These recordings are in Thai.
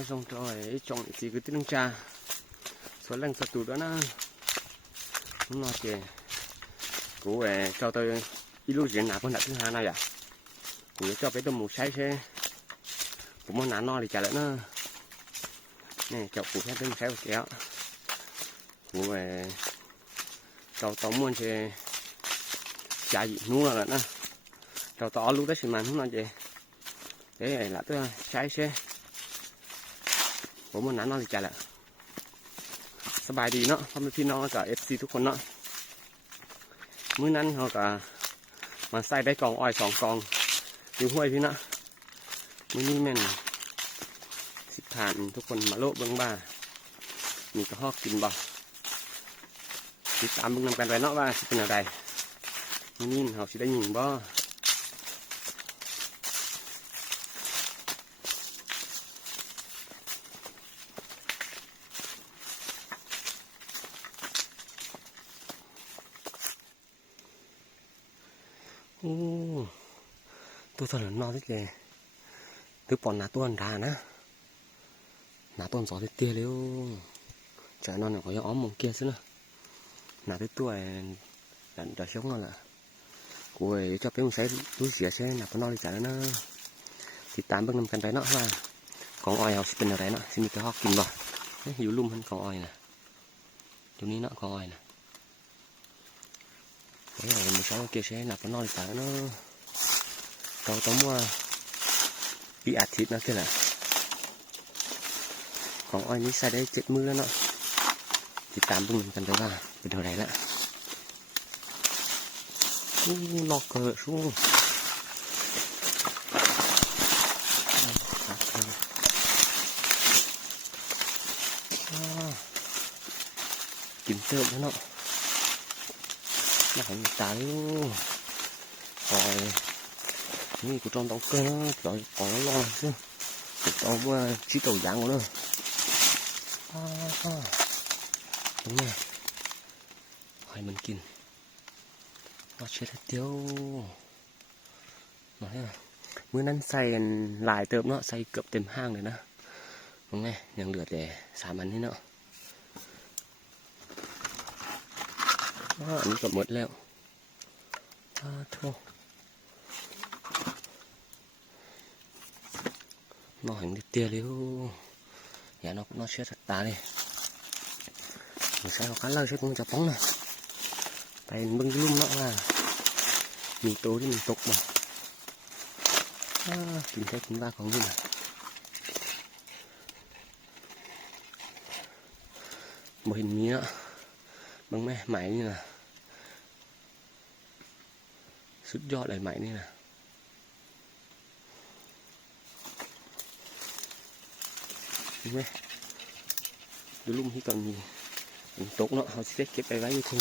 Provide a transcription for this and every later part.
nói xong rồi chọn chỉ cứ tiếng trà số lần sạt tụt đó nó nói kìa cũ về cho tôi ilu chuyện nào con đặt thứ hai này à cũ cho cái tôm mù sấy xe cũng muốn nán no thì trả lại nó nè chọc cũ cái tôm sấy kéo cũ về cho tóm muốn xe trả gì nuôi là nó cho to lúc đó xí màn không nói gì thế này là tôi sấy xeผมมันนั้นนอนใจแหละสบายดีเนาะพ่อแม่พี่น้องกับ FC ทุกคนเนาะมื้อนั้นเขาก็มาใส่ได้กองอ้อย2กองอยู่ห้วยพี่เนาะมื้อนี้แม่นสิผ่านทุกคนมาโลกเบิ่งบ่ามีกระหอกกินบ่ติดตามเบิ่งนำกันไปเนาะว่าสิเป็นอะไรมื้อนี้เขาสิได้ยินบ่โอ้ตัวสลันนอนที่เจตัวปอนหนาตัวอันดานะหนาตัวสองเตี้ยเร็วจะนอนอย่างก็ยังอ้อมมองเกียร์ซินะหนาตัวดันจะชกนั่นแหละกูจะเป็นใช้ตู้เสียใช่หนาพนอนจ่ายแล้วนะติดตามเบิ่งนำกันไปเนาะว่าของอ้อยเขาเป็นอะไรเนาะสิมีกระหอกกินบ่อยู่ลุ่มมันของอ้อยนะตรงนี้เนาะของอ้อยนะcái này mình sống kia sẽ là có nói cả nó tao tóm bị ạt thịt nó kia là còn oi ní sai đấy chết mưa nó thì tạm bưng cần tới là bên đầu này lại lọt cờ xuống kiếm tơm cho nó phải tái rồiนี่กูจอมต้องเกลือrồi còn nó lo chứกูจอมว่าchỉ tàu dạng của nó đúng rồi hỏi mình kín nó chết hết tiêu nói àมื้อนั้นใส่หลายเติบเนาะใส่เกือบเต็มห้างเลยนะตรงนี้ยังเหลือแต่3อันนี้เนาะอันนี้ก็หมดแล้วโธ่nó hình cái tia liu dạ nó sẽ thật tà đi mình sẽ có cá lơi sẽ cũng cho bóng này tại bưng cái lum nó là mình tối đi mình tục mà tìm thấy chúng ta còn gì này một hình như đó bằng mẹ máy như làสุดยอดเลยไหมนี่นะเห็นไหมดูลุ่มที่ก่อนมีตกเนาะเขาจะเก็บไปไว้อยู่ที่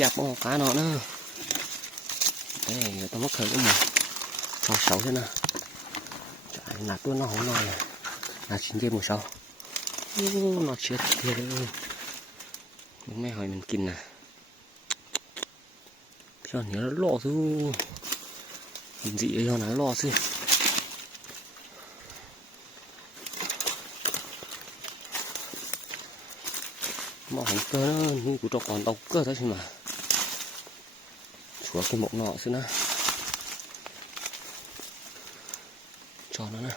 อยากมองcá nó nữa đây người ta mắc khởi cái mồm cho sáu thế nào là tôi nó không nói là chín trên một sáu nó chết thiệt đấy đúng mấy hồi mình kín nè cho nhớ nó lọ chứ hình dị cho nó lọ chứ mà hành cơ nó như của trò còn đau cơ thôi chứ mà chúa cái mộng nọ chứ nó cho nó nè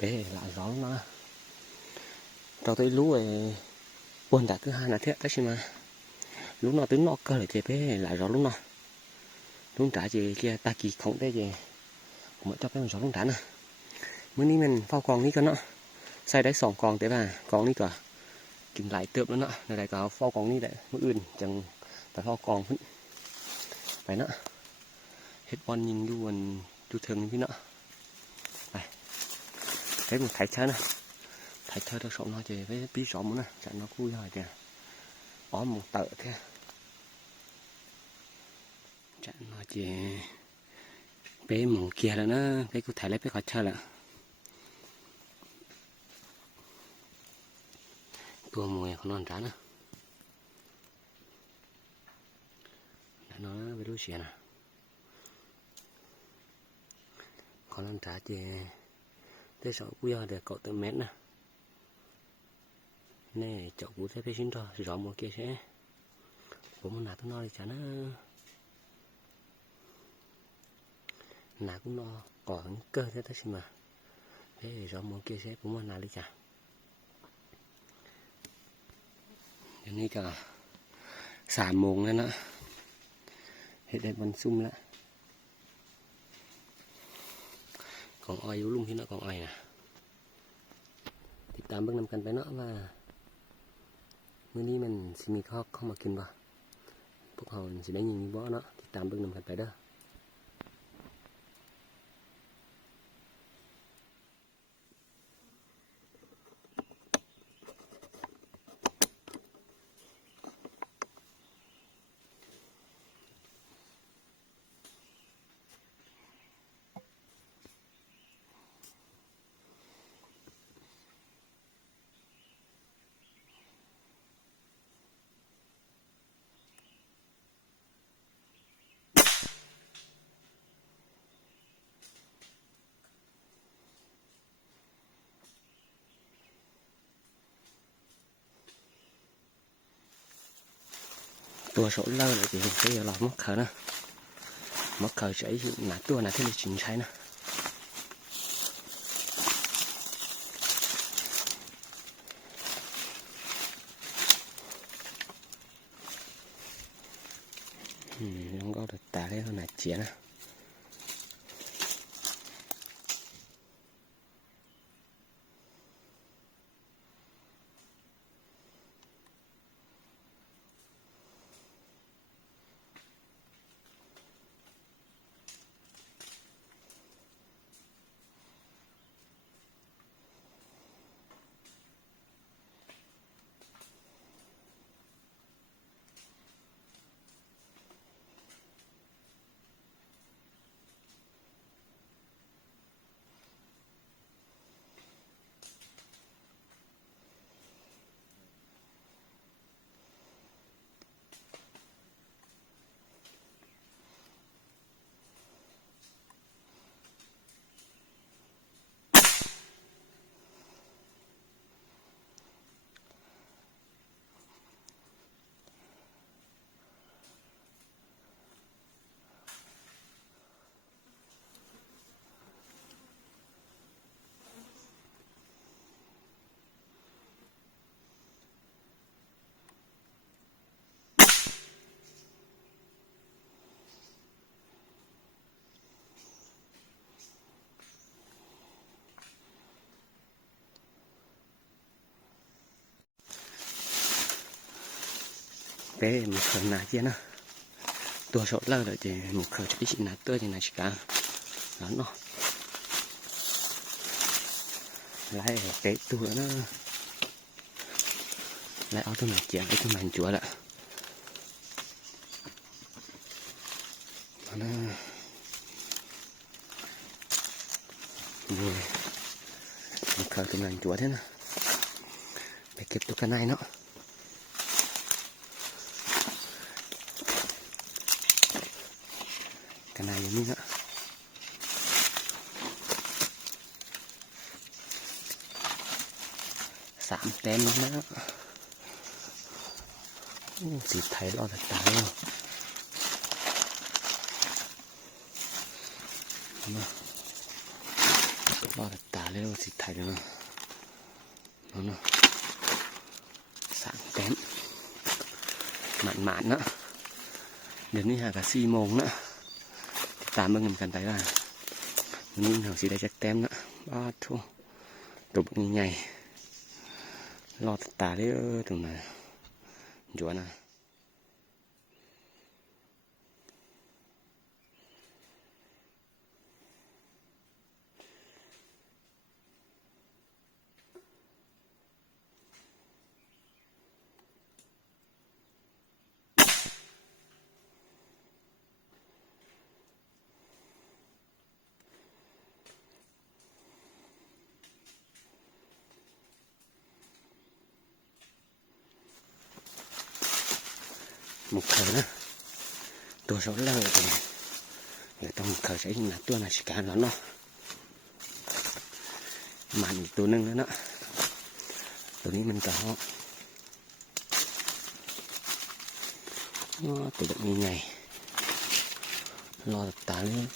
bé lại gió nó tao thấy lú ấy buồn đã thứ hai là thế đấy mà lú nó tính nó cơ để chế bé lại gió lú nó lú trả gì kia ta kỳ không đấy gì cũng cho cái gió lú trả nèมื้อนี้มันเฝ้ากองนี้กันเนาะใส่ได้2กองแต่ว่ากองนี้ก็กินหลายเติบแล้วเนาะในใดก็เฝ้ากองนี้แหละมื้ออื่นจังไปเฝ้ากองพุ่นไปเนาะเฮ็ดบอลยิงอยู่อยู่ถึงพี่เนาะไปthấy một thái chán này thái thơ được sống nó chỉ với bí sống nữa chẳng nó cùi hỏi kìa ó một tợ thế chẳng nó chỉ bé mỏng kia là nó cái cụ thể lấy bé khó chơi là tua mùi con non rán à เสียนะขอลันตาเจได้สองกูยาเดี๋ยวเกาะตัวเม็ดนะนี่เจ้ากูใช้ไปชิ้นต่อรอหมดเกใช่ผมมันหนาตัวน้อยจ้ะนะหนาcũng no còn cơ thế ta xin mà thế rau muống kia sẽ cũng ăn đi chả giờ này cả 3 โมงแล้วนะเฮ็ดได้มันซุ่มแล้วของอ้อยอยู่ลุงที่เนาะของอ้อยนะติดตามเบิ่งนำกันไปเนาะว่ามื้อนี้มันสิมีคอกเข้ามากินบ่พวกเขาสิได้ยินบ่เนาะติดตามเบิ่งนำกันไปเด้อตัวsố lâu rồi thì bây giờ là móc khởi chạy nã tua nã thế là chính trái nè không có được tả đấy là chĩa nè bé một khởi nã kia nè tua số lâu rồi thì một khởi cho cái nã tua thì này chỉ cả nó nó lại cái tua nó lại ở trong này chén ở trong này chúa lại nó vui một khởi trong này chúa thế nè phải kịp tụi cái này nó cái này như thế 3 แต้มแล้วสีไทยรอดตายแล้วรอดตาแล้วสีไทยแล้วเนาะ3 แต้มหมันๆนะเดี๋ยวนี้หากับ4 โมงนะตามเบิ่งกันไปว่าวันนี้เราสิได้จักแต้มนะบ้าทุกตัวใหญ่รอดตาเลยตรงนั้นจวนนะหมกเขือนะ ตัวsố lời thì người ta khởi sẽ làตัวlà chỉ cả nó màตัวนึงแล้วเนาะตัวนี้มันก็ตัวแบบนี้ไงรอตาเลย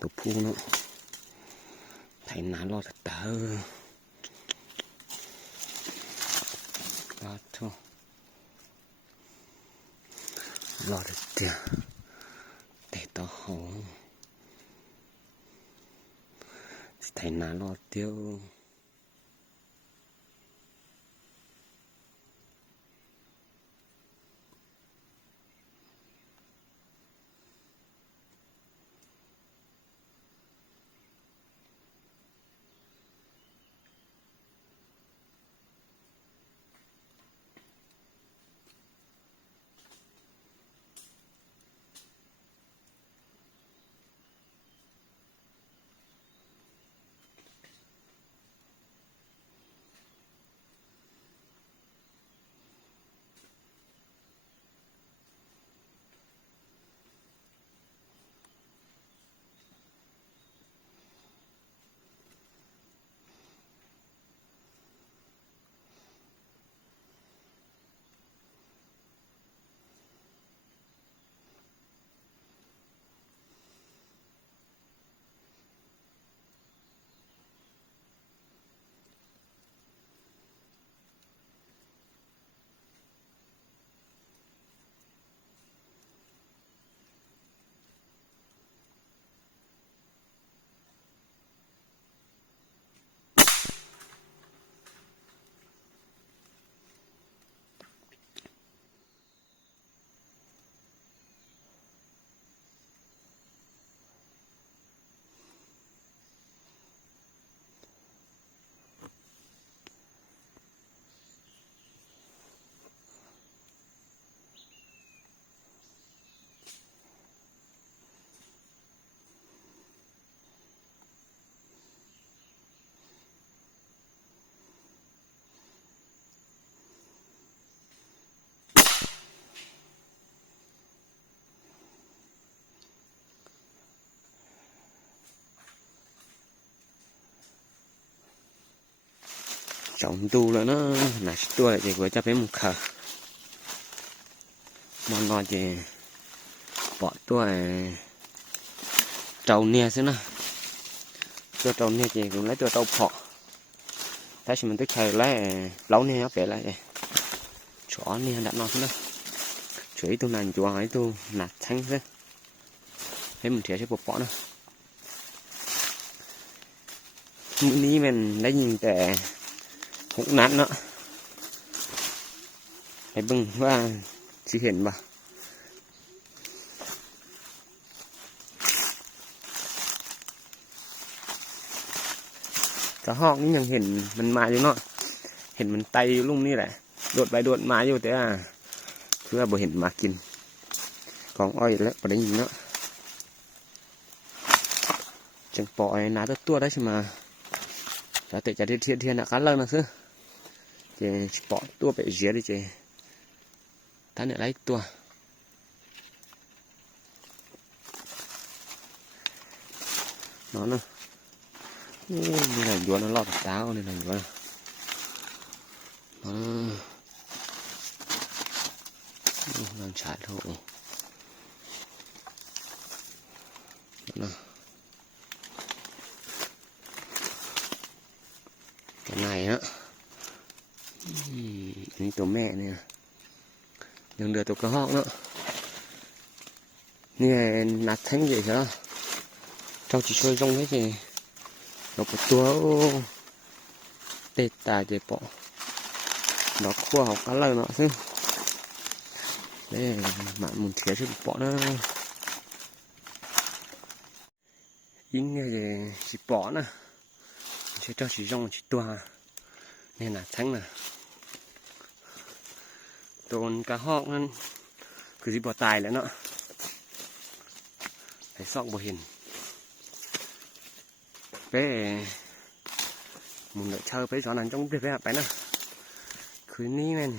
ตัวผู้เนาะไถนารอตาทั่วรอดเดียวแต่ต่อหงไถนารอดเดียวchồng tu là nó làตัวchỉ củaจะเป็นมุขมันนอนจะปอตัวtrâu nia xí nèตัวtrâu nia chỉ cũng lấyตัวtrâu phọถ้าฉันมันต้องใช้lấy lâu nia phải lại chó nia đặt nó xí nè chuối tu nàn chùa ấy tu nạt thanh thế thấy mình thiệt sẽ bột bỏ nữaนี้มันได้ยินแต่หกนัดเนาะไปเบิ่งว่าสิเห็นบ่กระหอกนี่ยังเห็นมันมาอยู่เนาะเห็นมันไตอยู่ลุ่มนี่แหละโดดไปโดดมาอยู่แต่เพื่อบ่เห็นมากินของอ้อยแล้วบ่ได้ยินเนาะจังปล่อยนาตัวได้ใช่มั้ยจะเตะจะเทียนคันเลยมาซื้อเจปอตัวไปเสียดิเจท่านเนี่ยไล่ตัวนอนนะนี่แหละยัวนั่นรอดตาเนี่ยนะยัวนั่นฉาดเท่านะไงฮะอันนี้ตัวแม่เนี่ยยังเดือตัวกระหอกเนาะนี่ไงนัดทั้งvậy sao trong chỉ chơi rong thế thì nó có tua tê tà để bỏ nó khua học cá lời nó chứ đây mà muốn thiệt chứ bỏ nó in này chỉ bỏ nè sẽ cho chỉ rong chỉ tua nên là thắng nè tồn cá hอกนั่นคือสิบ่ตายแล้วเนาะไอ้ซอกบ่เห็นเป้มุนเลยเชิญไปสอนนั่นจงเปไปนะคืนนี้แม่น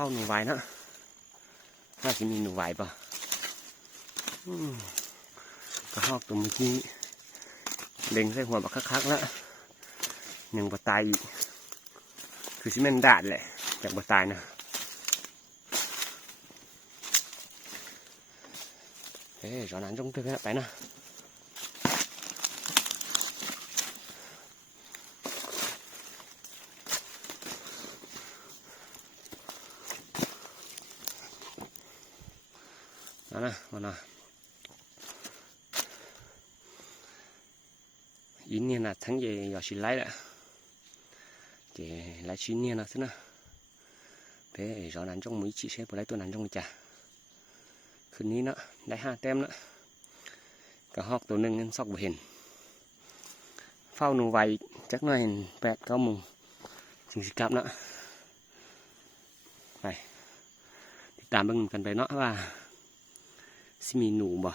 ฝ้าหนูไว้นะน่าจะมีหนูไว้ป่ะกระหอกตัวเมื่อกี้เล็งใส่หัวบักคักๆแล้วยังบ่ตายอีกคือสิแม่นดาดแหละจากบ่ตายนะจอนั้นจงไปไปนะมานะอินเนี่ยนะทั้งเย่ยอชิไลละเจไลชิ้นเนี่ยนะซินะเพ่จอนั้นจงมือชี้เชฟไปไล่ตัวนั้นจงจ้ะคืนนี้นะได้5 แต้มนะกระหอกตัวหนึ่งซอกบ่เห็นเฝ้าหนูไว้จักหน่อย8-9 โมงถึงสิกลับนะไปติดตามเบิ่งกันไปเนาะว่าสิมีหนูบ่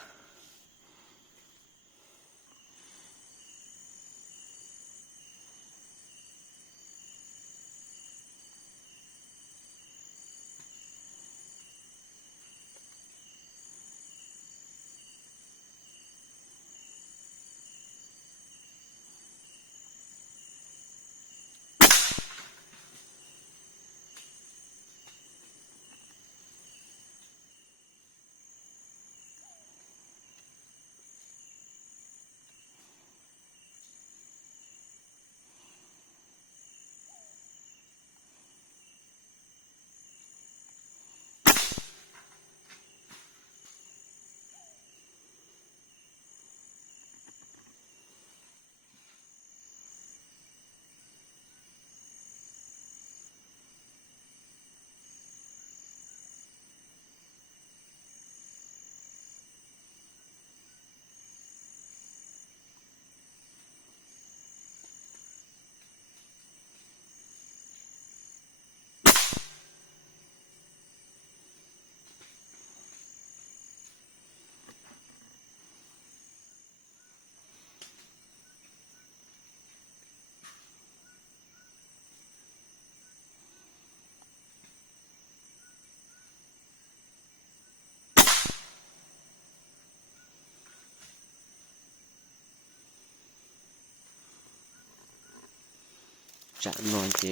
จะนอนเจ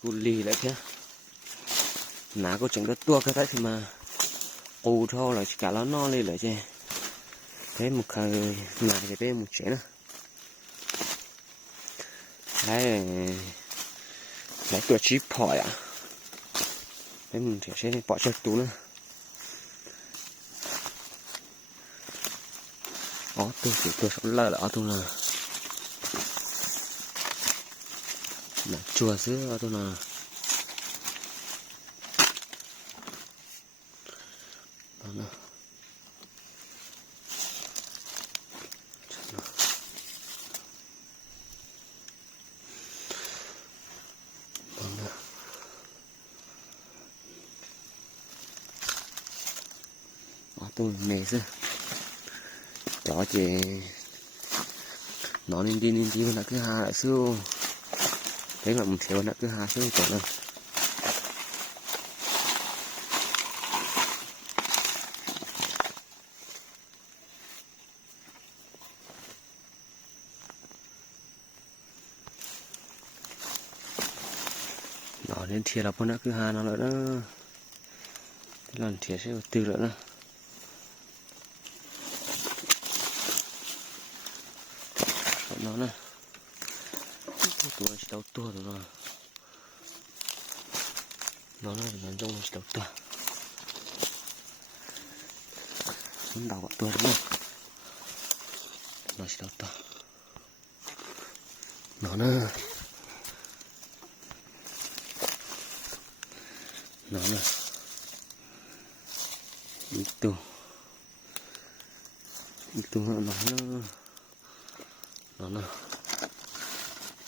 กุลีแล้วเถอะหนาก็จังได้ตัวก็ได้ขึ้นมากูเท่าไหร่กะแล้วนอนเลยเหรอเจเพ่มุกเคยหนาจะเพ่มุกเฉยนะได้ตัวชิปพอยอ่ะเพ่มุกเฉยใช่ปอดเชือกตูนะอ๋อตัวสำเร็จแล้วตัวน่ะน่ะจั่วซื้อตัวน่ะนะตัวเมซ่จอเจนอนนินดีวันนั้นคือหาซื้อเห็นแบบเสียวนั้นคือหาซื้อจบเลยนอนเล่นเทียร์เราพวกนั้นคือหาเราเลยนะหลังเทียร์ใช่ตื่นแล้วนะnó nè tôi chỉ đầu tua rồi nó trong nó chỉ đầu tua xuống đầu tua đúng không nó chỉ đầu tua nó nè ít tu nó nè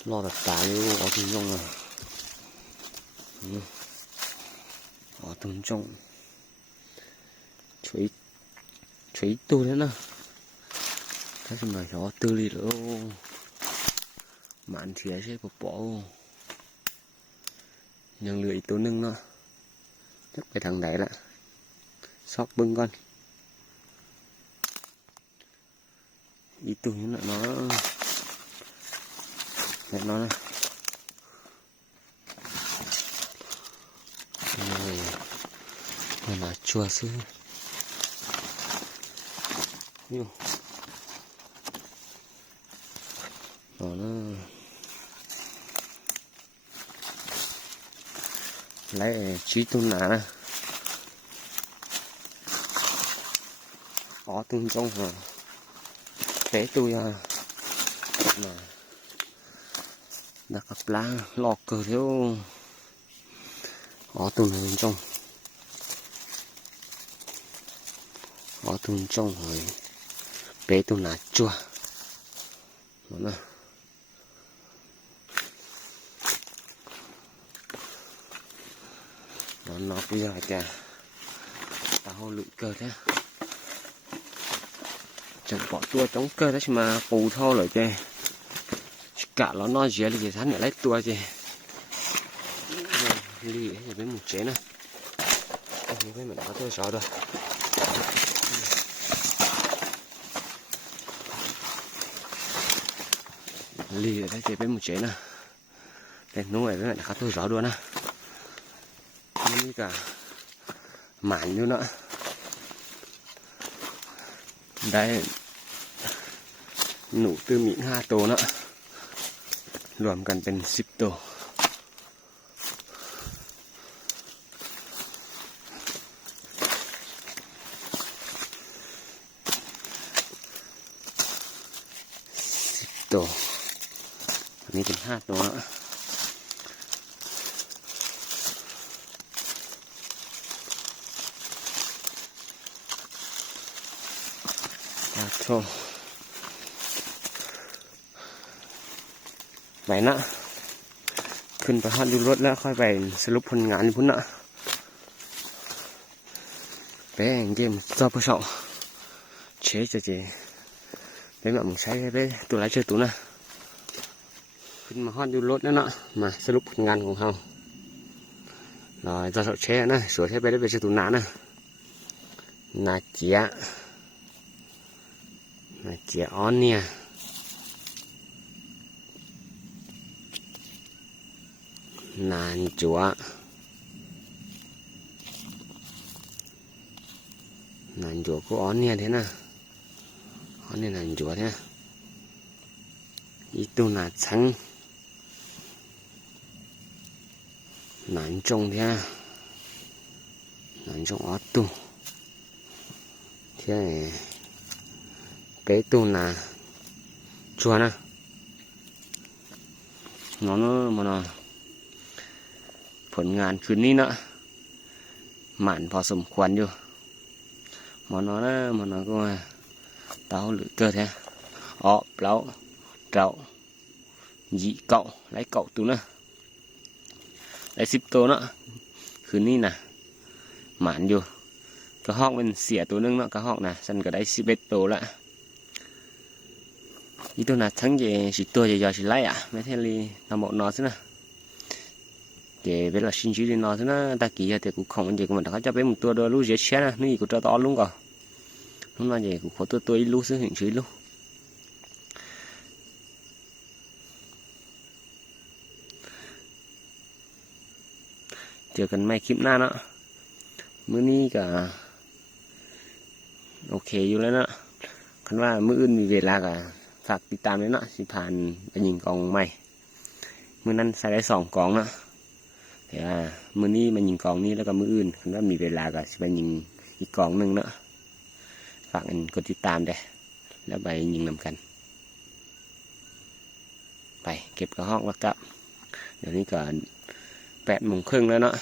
lo đặt tái ở bên trong này ở bên trong chuối tu thế nào cái gì mà nó tư đi nữa mạn thìa sẽ bỏ nhưng lưỡi tu nưng nó จะไปทางไหนล่ะซอกเบิ่งก่อนอีตุ่นี่น่ะเนาะแน่นอนนะมันน่าชัวซื้ออยู่อ๋อนะไล่ชี้ตุ่นหนานะอ๋อตุ่นจงเหรอเป๊ะตุยà mà đặt cặp lá lọt cờ theo ở tuần bên trong ở tuần trong rồi bé tuần là chua đó nó bây giờ kìa tao lụi cờ thế chẳng bỏ tua chống cơ đó mà phù thô rồi chứ cả nó dễ là gì thánh lại lấy tua chứ lì thì bên một chế này như vậy mình đã có tôi rõ rồi lì đây thì bên một chế này đây nó này đã có tôi rõ luôn á như cả mảnh luôn nữa đâyหนูตื้อมี5ตัวเนาะรวมกันเป็น10ตัวอันนี้เป็น5ตัวเนาะโธ่ไปนะขึ้นไปฮอดอยู่รถแล้วค่อยไปสรุปผลงานพุ่นนะแป้งเกมตัวผู้ชมเช็ดจะเป็นแบบมึงใช้ไปตัวไรเจอตัวนะขึ้นมาฮอดอยู่รถแล้วนะมาสรุปผลงานของเขาrồi cho sợi chế này sửa chế bé đấy về chơi tủ nán này là chĩa on nè nàn chúa có on nè thế nào on nè nàn chúa thế ít tu là trắng nàn trông thế nàn trông ót tu thế này cái tu là chua nè nó mà nó ผลงานคืนนี้เนาะหมันพอสมควรอยู่หมอนนะหมอนก็เต้าหรือเกิดแท้อ๋อเปล่าเจ้าdị cậu lấy cậu tú nữa lấy 10 ตัวเนาะคืนนี้น่ะหมันอยู่กระหอกเป็นเสียตัวนึงเนาะกระหอกน่ะฉันก็ได้11 ตัวละอีตัวน่ะทั้ง10 ตัวจะสิไล่อ่ะไม่เท่าลีทำหมดนอซินะvề là sinh chỉ nó thế nó ta kỳ thì cũng không gì của mình đã cho bé một tua đôi lú dễ chết nè nuôi của cho to luôn rồi hôm nay gì cũng có tua lú sẽ hình chữ luôn chờ cần may kiếm na đóมื้อนี้ก็โอเคอยู่แล้วเนาะคันว่ามื้ออื่นมีเวลาก็ฝากติดตามด้วยเนาะสิผ่านไปยิงกองใหม่มื้อนั้นใส่ได้2 กองเนาะแต่ว่ามื้อนี้มันยิงกองนี้แล้วก็มื้ออื่นคันว่ามีเวลาก็สิไปยิงอีกกองนึงเนาะฝากกันกดติดตามเด้แล้วไปยิงนำกันไปเก็บกระห้องแล้วก็เดี๋ยวนี้ก็8:30แล้วเนาะ